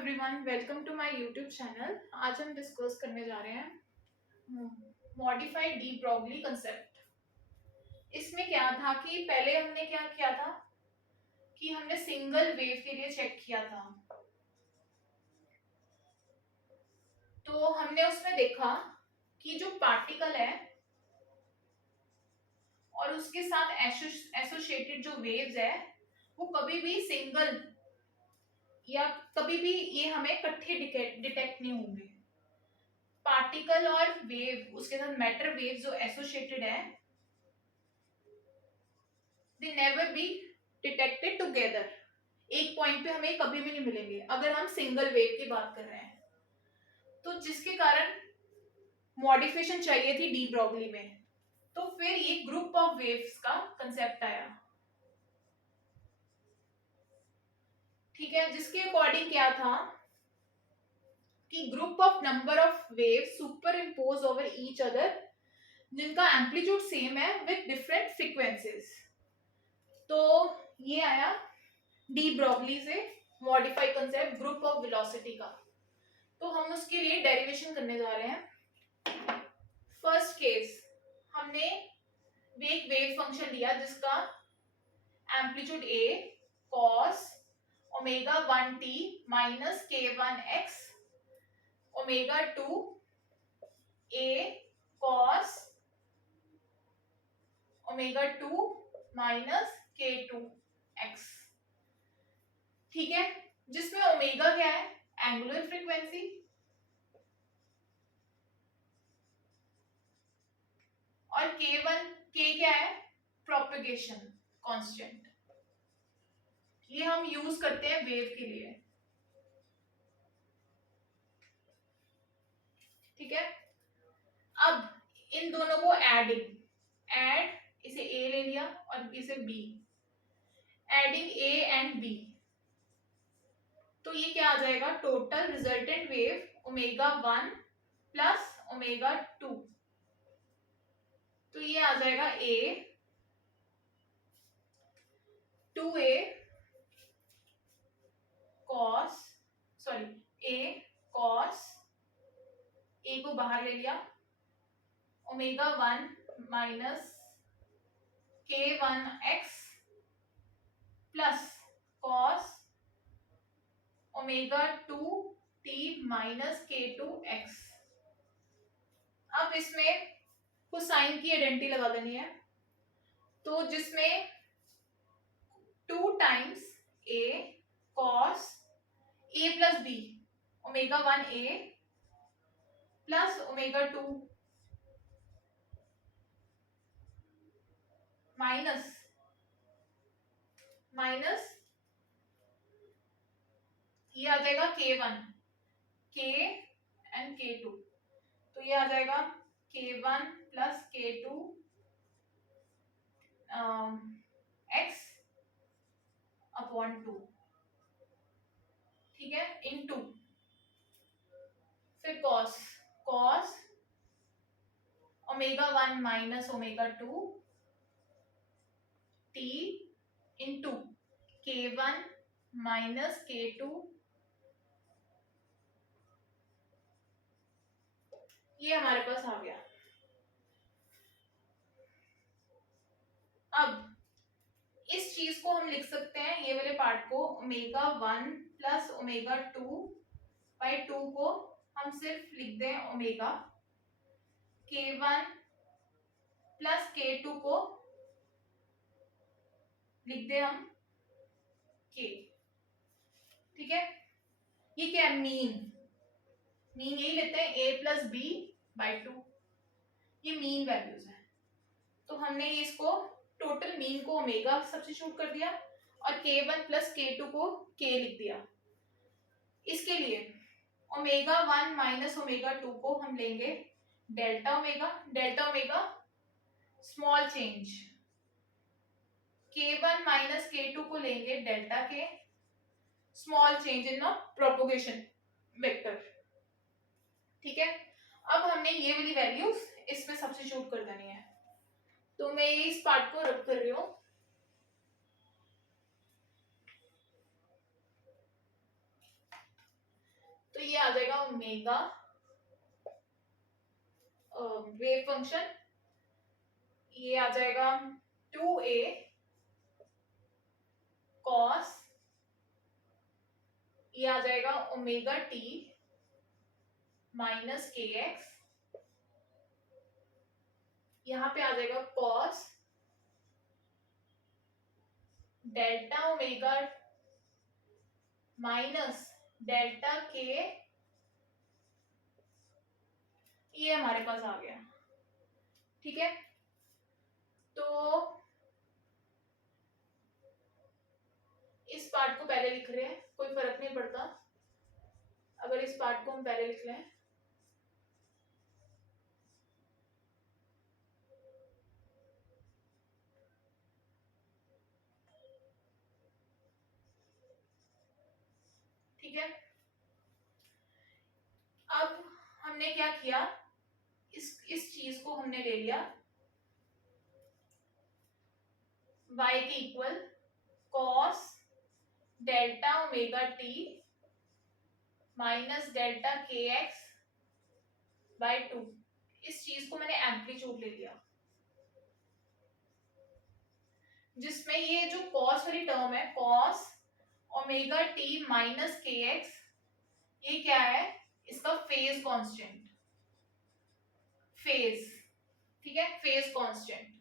Everyone, welcome to my YouTube channel. आज हम discuss करने जा रहे हैं मॉडिफाइड डी ब्रॉगली कंसेप्ट। इसमें क्या था कि पहले हमने क्या किया था कि हमने सिंगल वेव के लिए चेक किया था। तो हमने उसमें देखा कि जो पार्टिकल है और उसके साथ एसोसिएटेड जो वेव्स है वो कभी भी सिंगल या कभी भी ये हमें इकट्ठे डिटेक्ट नहीं होंगे। पार्टिकल और वेव उसके साथ मैटर वेव जो एसोसिएटेड है they never be detected together. एक पॉइंट पे हमें कभी भी नहीं मिलेंगे अगर हम सिंगल वेव की बात कर रहे हैं। तो जिसके कारण मॉडिफिकेशन चाहिए थी डी ब्रॉगली में, तो फिर ये ग्रुप ऑफ वेव्स का कंसेप्ट आया। ठीक है, जिसके अकॉर्डिंग क्या था कि group of number of waves super impose over each other जिनका एम्पलीट्यूड सेम है विद डिफरेंट फ्रीक्वेंसीज। तो ये आया डी ब्रॉगली से modify concept group of velocity का। तो हम उसके लिए डेरिवेशन करने जा रहे हैं। फर्स्ट केस हमने एक वेव फंक्शन लिया जिसका amplitude a cos omega 1t minus k1x omega 2 a cos omega 2 minus k2x। ठीक है, जिसमें ओमेगा क्या है? एंगुलर फ्रीक्वेंसी, और k क्या है? Propagation constant. ये हम यूज करते हैं वेव के लिए। ठीक है, अब इन दोनों को ऐड इसे a ले लिया और इसे b, adding a and b, तो ये क्या आ जाएगा? Total resultant wave omega 1 plus omega 2। तो ये आ जाएगा a 2a cos a cos a को बाहर ले लिया omega 1 minus k1x plus cos omega 2t minus k2x। अब इसमें कुछ साइन की आइडेंटिटी लगा देनी है, तो जिसमें 2 times a cos a plus b omega 1a plus omega 2 minus ये आ जाएगा k1 k एंड k2, तो ये आ जाएगा k1 plus k2 x upon 2। ठीक है, इनटू फिर cos omega 1 minus omega 2 t into k1 minus k2, ये हमारे पास आ गया। अब इस चीज को हम लिख सकते हैं, ये वाले पार्ट को ओमेगा 1 प्लस ओमेगा 2 बाई 2 को हम सिर्फ लिख दें ओमेगा, k1 प्लस k2 को लिख दें हम k। ठीक है, ये क्या है? मीन यही लेते हैं a प्लस बी बाई 2, ये मीन वैल्यूज है। तो हमने इसको टोटल मीन को ओमेगा सब्स्टिट्यूट कर दिया और k1 प्लस k2 को k लिख दिया। इसके लिए ओमेगा 1 माइनस ओमेगा 2 को हम लेंगे delta omega small change, k1 minus k2 को लेंगे delta k small change in propagation vector. ठीक है, अब हमने ये वाली वैल्यूज इसमें सब्स्टिट्यूट कर देनी है। तो मैं ये इस पार्ट को रब कर रही हूँ। ओमेगा वेव फंक्शन, ये आ जाएगा 2a कॉस, ये आ जाएगा ओमेगा टी माइनस के एक्स, यहां पे आ जाएगा cos delta omega minus delta के, ये हमारे पास आ गया। ठीक है, तो इस पार्ट को पहले लिख रहे हैं, कोई फर्क नहीं पड़ता अगर इस पार्ट को हम पहले लिख लें। ठीक है, अब हमने क्या किया, इस चीज को हमने ले लिया y के equal cos delta omega T minus delta के एक्स बाय 2, इस चीज को मैंने एम्पलीट्यूड ले लिया, जिसमें ये जो cos वाली टर्म है cos ओमेगा टी माइनस के एक्स, ये क्या है, इसका फेज कांस्टेंट, फेज, ठीक है, फेज कांस्टेंट।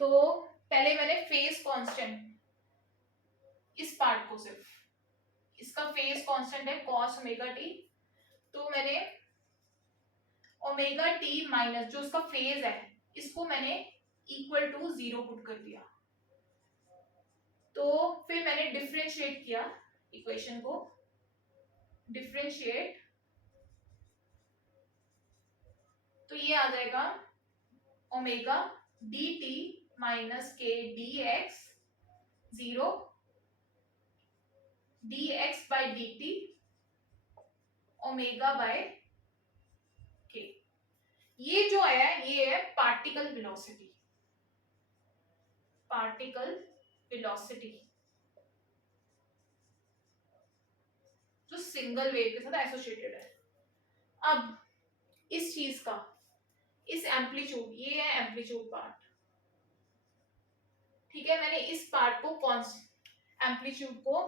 तो पहले मैंने फेज कांस्टेंट, इस पार्ट को सिर्फ, इसका फेज कांस्टेंट है cos ओमेगा टी, तो मैंने ओमेगा टी माइनस जो उसका फेज है, इसको मैंने इक्वल टू 0 पुट कर दिया। तो फिर मैंने डिफरेंशिएट किया इक्वेशन को, डिफरेंशिएट, तो ये आ जाएगा ओमेगा डी टी माइनस के d x 0 D x by D T omega by के, ये जो है ये है पार्टिकल वेलोसिटी, पार्टिकल वेलोसिटी जो सिंगल वेव के साथ एसोसिएटेड है। अब इस चीज का, इस एम्पलीट्यूड, ये है एम्पलीट्यूड पार्ट, ठीक है, मैंने इस पार्ट को एम्पलीट्यूड को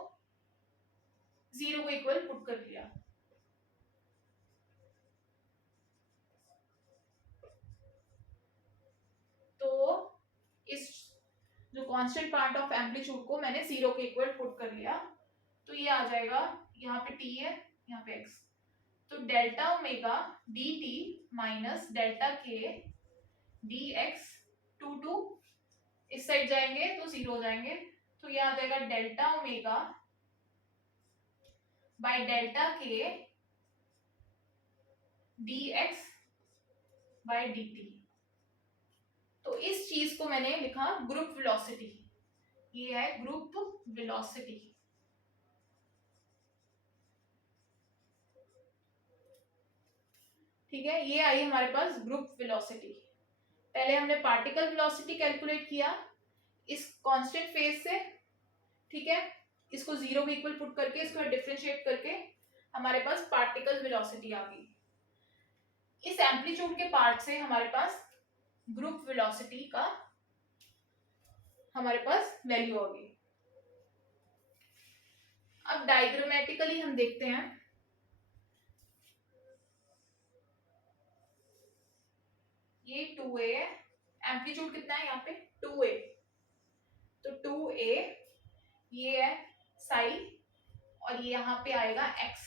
0 को इक्वल पुट कर लिया। तो इस जो कांस्टेंट पार्ट ऑफ एम्पलीट्यूड को मैंने 0 के इक्वल पुट कर लिया, तो ये आ जाएगा, यहाँ पे t है, यहाँ पे x, तो delta omega d t minus delta के डी एक्स, टू इस साइड जाएंगे तो 0 हो जाएंगे, तो ये आ जाएगा डेल्टा ओमेगा बाय डेल्टा के d x by d t. तो इस चीज को मैंने लिखा ग्रुप वेलोसिटी, ये है ग्रुप वेलोसिटी। ठीक है, ये आई हमारे पास ग्रुप वेलोसिटी। पहले हमने पार्टिकल वेलोसिटी कैलकुलेट किया इस कांस्टेंट फेज से, ठीक है, इसको 0 के इक्वल पुट करके इसको डिफरेंशिएट करके हमारे पास पार्टिकल वेलोसिटी आ गई। इस एम्पलीट्यूड के पार्ट से हमारे पास ग्रुप वेलोसिटी का हमारे पास वैल्यू आ गई। अब डायग्रामेटिकली हम देखते हैं, ये 2a है, एम्पलीट्यूड कितना है यहाँ पे 2a, तो 2a ये है साई, और ये यहाँ पे आएगा x,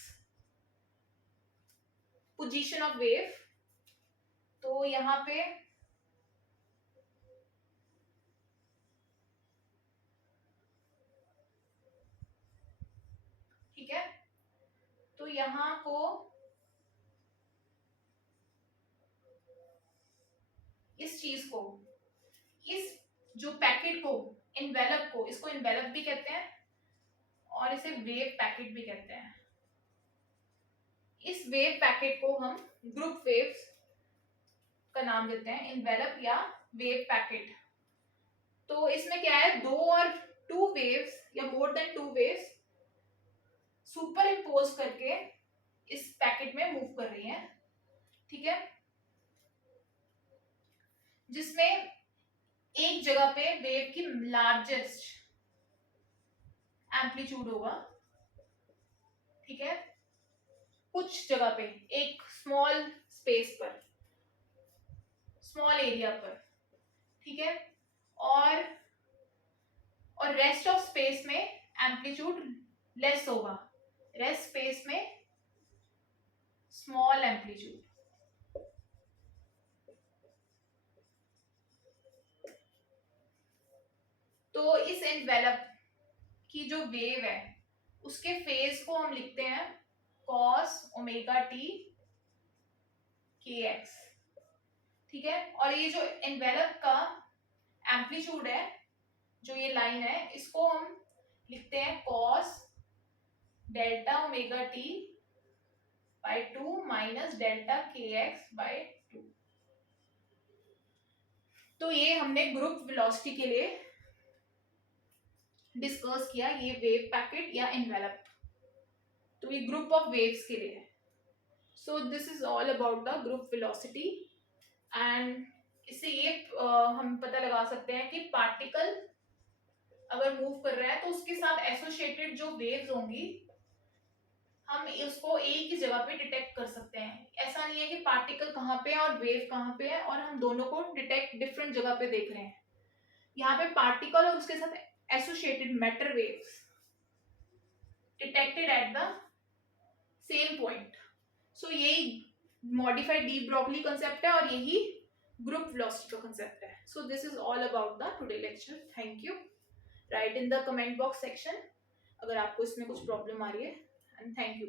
पोजीशन ऑफ वेव, तो यहाँ पे ठीक है, तो यहाँ को इस चीज को, इस जो पैकेट को, इन्वेलप को, इसको इन्वेलप भी कहते हैं और इसे वेव पैकेट भी कहते हैं। इस वेव पैकेट को हम ग्रुप वेव्स का नाम देते हैं इन्वेलप या वेव पैकेट। तो इसमें क्या है, दो और टू वेव्स या more than two waves super impose करके इस पैकेट में मूव कर रही हैं, ठीक है, जिसमें एक जगह पे वेव की लार्जेस्ट एम्पलीट्यूड होगा, ठीक है, कुछ जगह पे एक स्मॉल स्पेस पर, स्मॉल एरिया पर, ठीक है, और रेस्ट ऑफ स्पेस में एम्पलीट्यूड लेस होगा, रेस्ट स्पेस में स्मॉल एम्पलीट्यूड। तो इस एनवेलप की जो वेव है उसके फेज को हम लिखते हैं cos ओमेगा टी के एक्स, ठीक है, और ये जो एनवेलप का एम्पलीट्यूड है, जो ये लाइन है, इसको हम लिखते हैं cos delta omega T by 2 minus delta के एक्स बाई 2। तो ये हमने ग्रुप वेलोसिटी के लिए डिस्कस किया, ये वेव पैकेट या एनवेलप। तो ये ग्रुप ऑफ वेव्स के लिए है। So this is all about the group velocity. And इससे ये हम पता लगा सकते हैं कि पार्टिकल अगर मूव कर रहा है तो उसके साथ एसोसिएटेड जो वेव्स होंगी हम उसको एक ही जगह पे डिटेक्ट कर सकते हैं। ऐसा नहीं है कि पार्टिकल कहाँ पे है और वेव कहाँ पे है और हम दोनों को डिटेक्ट डिफरेंट जगह पे देख रहे हैं। यहाँ पे पार्टिकल और उसके साथ associated matter waves detected at the same point. So यही मॉडिफाइड डी ब्रॉगली कंसेप्ट है और यही ग्रुप वेलोसिटी का कंसेप्ट है। So this is all about the today lecture. Thank you. Right in the comment box section अगर आपको इसमें कुछ प्रॉब्लम आ रही है, एंड थैंक यू।